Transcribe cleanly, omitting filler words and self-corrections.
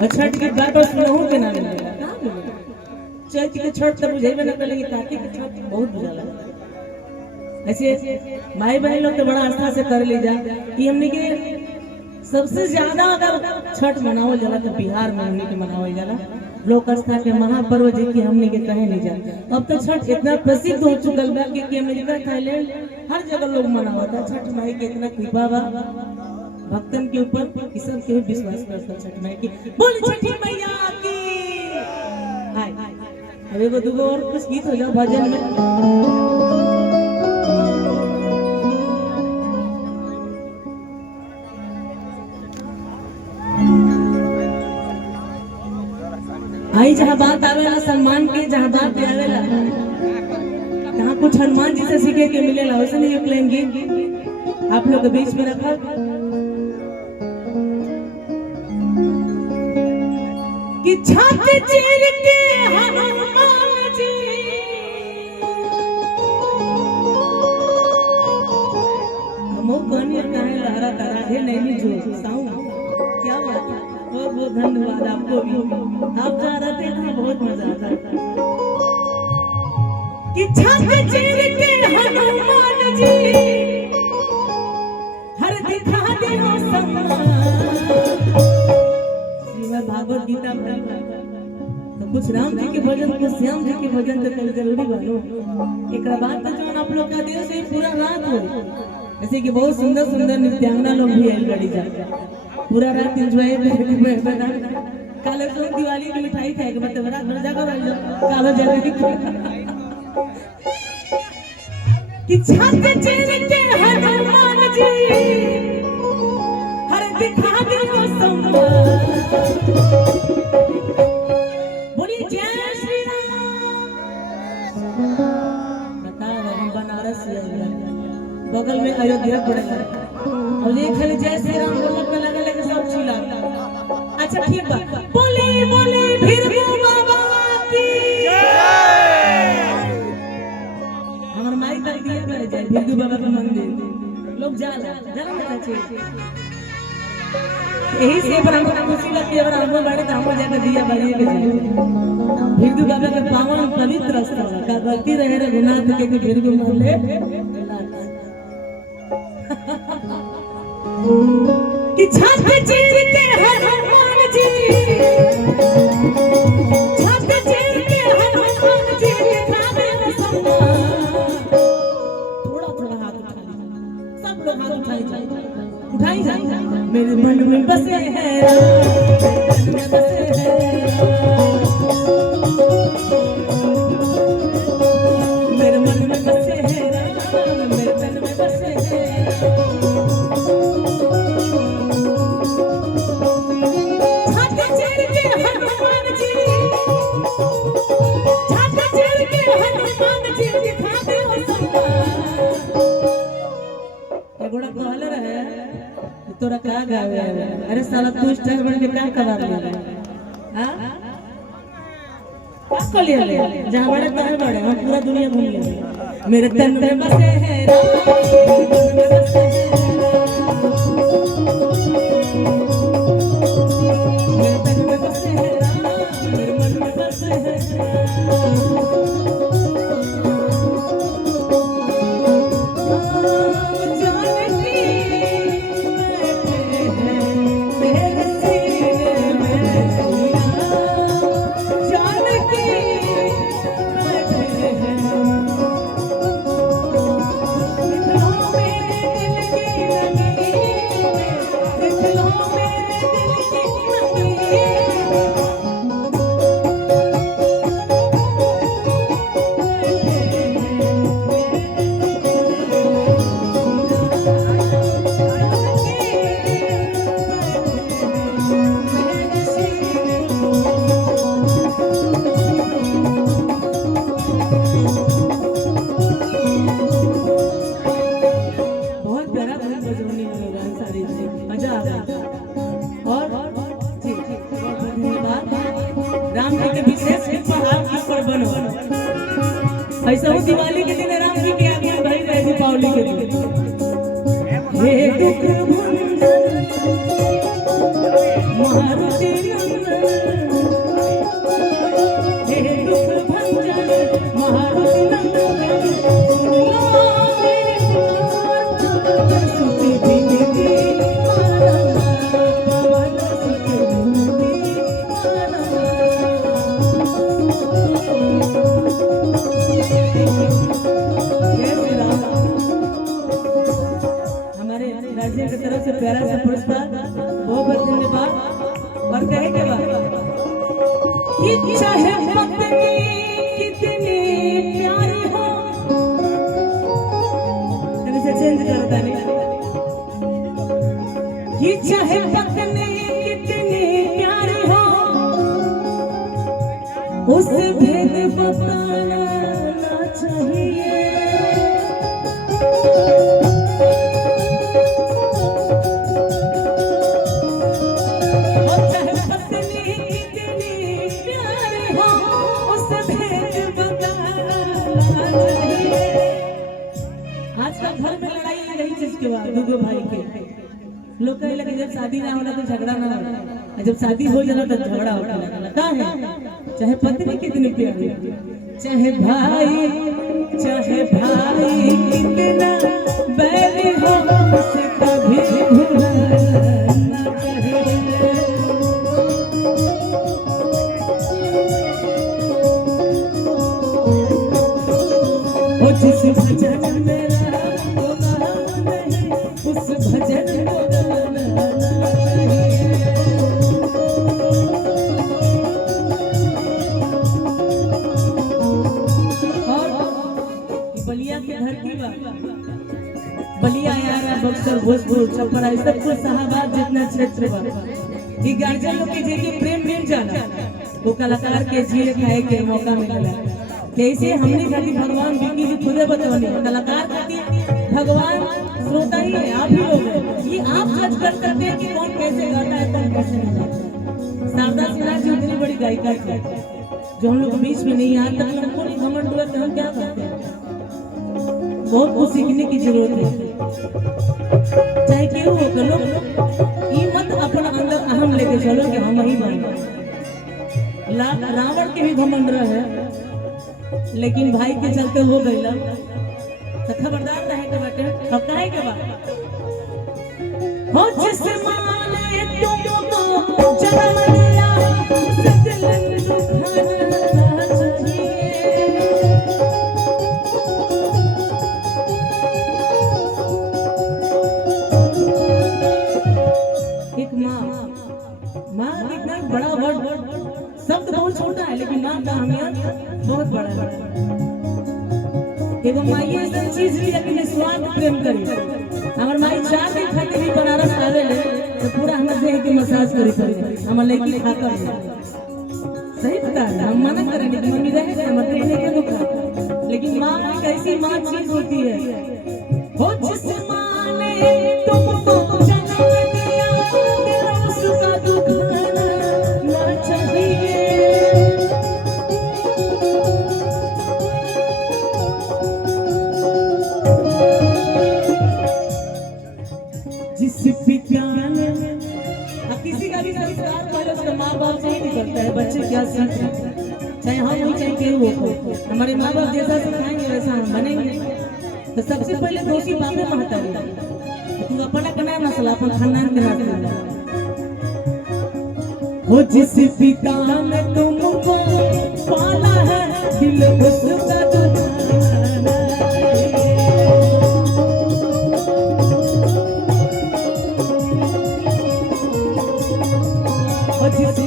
और छठ के बात और सुनहु के ना मिलेगा चैत के छठ तो बुझे ना करेंगे कार्तिक के छठ बहुत बुझा लगा। ऐसे माई बहन लोग तो बड़ा आस्था से कर ली जा कि हमने के सबसे ज्यादा अगर छठ मनावल जाला तो बिहार में हमने के मनावल जाला लोक आस्था के महापर्व जी की हमने के कहे नहीं जा। अब तो छठ इतना प्रसिद्ध हो चुकल बा कि अमेरिका थाईलैंड हर जगह लोग मनावता छठ माई के इतना कृपा बा भक्तन के ऊपर कि सब के विश्वास करता छठ माई की बोल छठी मैया की। हाय अरे वो दुगो और कुछ गीत हो जाओ भजन में। आई जहाँ बात आवेला सम्मान के जहाँ बात आवेला जहाँ कुछ हनुमान जी से सीखे के मिलेला वैसे नहीं लेंगे आप लोग के बीच में रखा कि छाती चीर के हनुमान जी हमो कहानी कहे लहरा राधे नहीं जो साउंड क्या बात है बहुत बहुत धन्यवाद आपको भी आप जा रहे थे ना बहुत मजा आता कि छत चीर के हनुमान जी हर दिखा दे हो सम्मान। श्रीमद् भागवत गीता में तो कुछ राम जी के भजन कुछ श्याम जी के भजन तो कल जरूरी बनो एक बात तो जो आप लोग का देव से पूरा रात हो ऐसे कि बहुत सुंदर सुंदर नृत्यांगना लोग भी आए गड़ी जा पूरा रात एंजॉय बना काले तो दिवाली की मिठाई खाए के मतलब रात भर जाकर रह जाओ कालो जल्दी कि छत चीर के हनुमान जी हर दिखा दे हो सम्मान। बोली जय श्री राम। बताओ हम बनारस बगल में अयोध्या पड़ेगा और ये खाली जय श्री राम बोलने लगा लेके सब चिल्ला। अच्छा ठीक बा बोले बोले भीरगु बाबा की जय। हमर माई कर दिए करे जय भीरगु बाबा का मंदिर लोग जाला जरा ना चाहिए यही से पर हमको खुशी लगती है और हमको बड़े कामों जाकर दिया बलिए के जाए भीरगु बाबा के पावन पवित्र स्थल का गलती रहे रघुनाथ के भीरगु मान ले कि छत चीर के हनुमान जी छत चीर के हनुमान जी दिखा दे हो सम्मान। थोड़ा थोड़ा हाथ उठा लीजिए सब लोग हाथ उठाई जाए मेरे मन में बसे हैं राम में बसे हैं मेरे मन में बसे हैं राम मेरे तन में बसे हैं। तोरा क्या गावे अरे साला तू स्टार बन के क्या करा ले हां क्या कर ले जहां बड़े तहां बड़े हम पूरा दुनिया घूम लिए मेरे तन में बसे हैं राम मेरे मन में बसे हैं मेरे तन में बसे हैं राम मेरे मन में बसे हैं। ऐसा हो दिवाली के दिन राम जी के आगे भाई रहे दीपावली के दिन हे दुख भंजन मारुति नंदन हे दुख भंजन मारुति नंदन सुन लो मेरी बात सुख बिनती पवन सुख हमारे राज्य की तरफ से प्यारा सा पुरस्कार बहुत बहुत धन्यवाद। और कहे के बाद कि चाहे पत्नी कितनी प्यारी हो, तभी से चेंज करता नहीं कि चाहे पत्नी कितनी प्यारी हो उस भेद बताना ना चाहिए। आजकल घर में लड़ाई यही चीज के बाद दो भाई के लोग कहे लगे जब शादी ना होला तो झगड़ा ना होला, जब शादी हो जाला तो झगड़ा होता लगता है। चाहे पत्नी कितनी प्यारी चाहे भाई कितना बैरी हो उसे कभी भूलना चाहिए। ओ जिस भजन मेरा वो नाम नहीं उस भजन को गाना चाहिए। और बलिया के धरती पर बलिया यारा बक्सर भोजपुर छपरा सब कुछ शाहबाद जितना क्षेत्र पर ये गार्जियन लोग के जे प्रेम मिल जाना वो कलाकार के जिए खाए के मौका मिलेला। कैसे हमने खाती भगवान विकी जी खुदे बतौले कलाकार खाती भगवान श्रोता ही है, आप ही लोग हैं। ये आप जज कर सकते हैं कि कौन कैसे गाता है कौन कैसे नहीं गाता। शारदा सिन्हा जी इतनी बड़ी गायिका थी जो हम लोग के बीच में नहीं, यहाँ तक हमको नहीं घमंड हुआ तो हम क्या करते हैं। बहुत कुछ सीखने की जरूरत है। चाहे क्यों हो करो ये मत अपना अंदर अहम लेके चलो कि हम ही माने। रावण के भी घमंड रहे लेकिन भाई के चलते हो गई तो खबरदार रहे के बाटे। अब काहे के बात हो जिस माने तुमको जन्म दिया उस दिल दुखाना चाहिए। एक माँ इतना बड़ा वर्ड शब्द बहुत छोटा है लेकिन माँ का अहमियत बहुत बड़ा है। एगो माई ऐसा चीज भी लेकिन निस्वार्थ प्रेम करी। हमार माई चार दिन खातिर भी बनारस आवे ले तो पूरा हमर देह के मसाज करी पड़ी हमर लड़की खाकर सही बता है। हम मना करेंगे कि मम्मी रहे हमर देह के दुखा लेकिन माँ एक ऐसी माँ चीज होती है हो जिस माँ ने तुमको जन्म दिया तेरा उसका दुख ना चाहिए। जिस पिता ने किसी का भी संस्कार पहले उसका माँ बाप से ही निकलता है। बच्चे क्या सीखते हैं चाहे हम हो चाहे केहू हो, हमारे माँ बाप जैसा सिखाएंगे वैसा हम बनेंगे। तो सबसे पहले दोषी बापे महतारी तू अपना कना नस्ल अपन खानदान के नस्ल हो। जिस पिता ने तुमको पाला है दिल उसका दुखाना जिस